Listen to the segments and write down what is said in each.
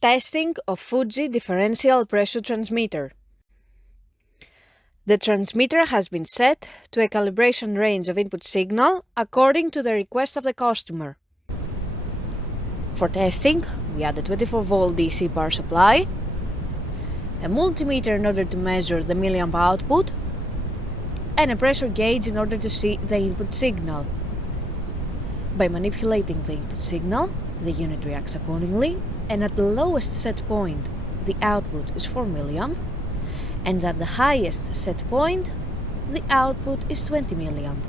Testing of Fuji Differential Pressure Transmitter. The transmitter has been set to a calibration range of input signal according to the request of the customer. For testing, we add a 24-volt DC power supply, a multimeter in order to measure the milliamp output, and a pressure gauge in order to see the input signal. By manipulating the input signal, the unit reacts accordingly, and at the lowest set point, the output is 4 milliamp, and at the highest set point, the output is 20 milliamp.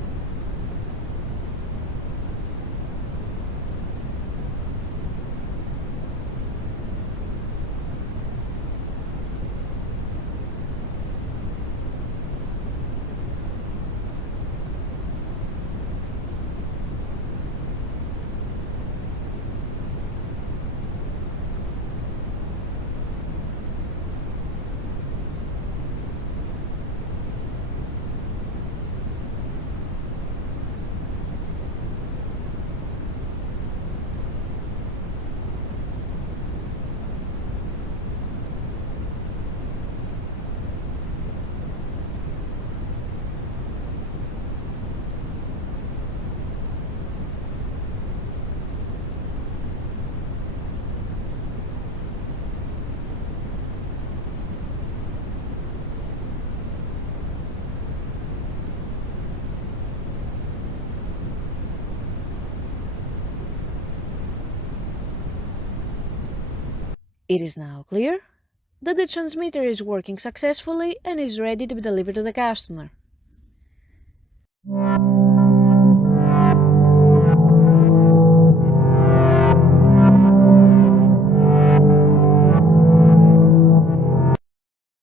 It is now clear that the transmitter is working successfully and is ready to be delivered to the customer.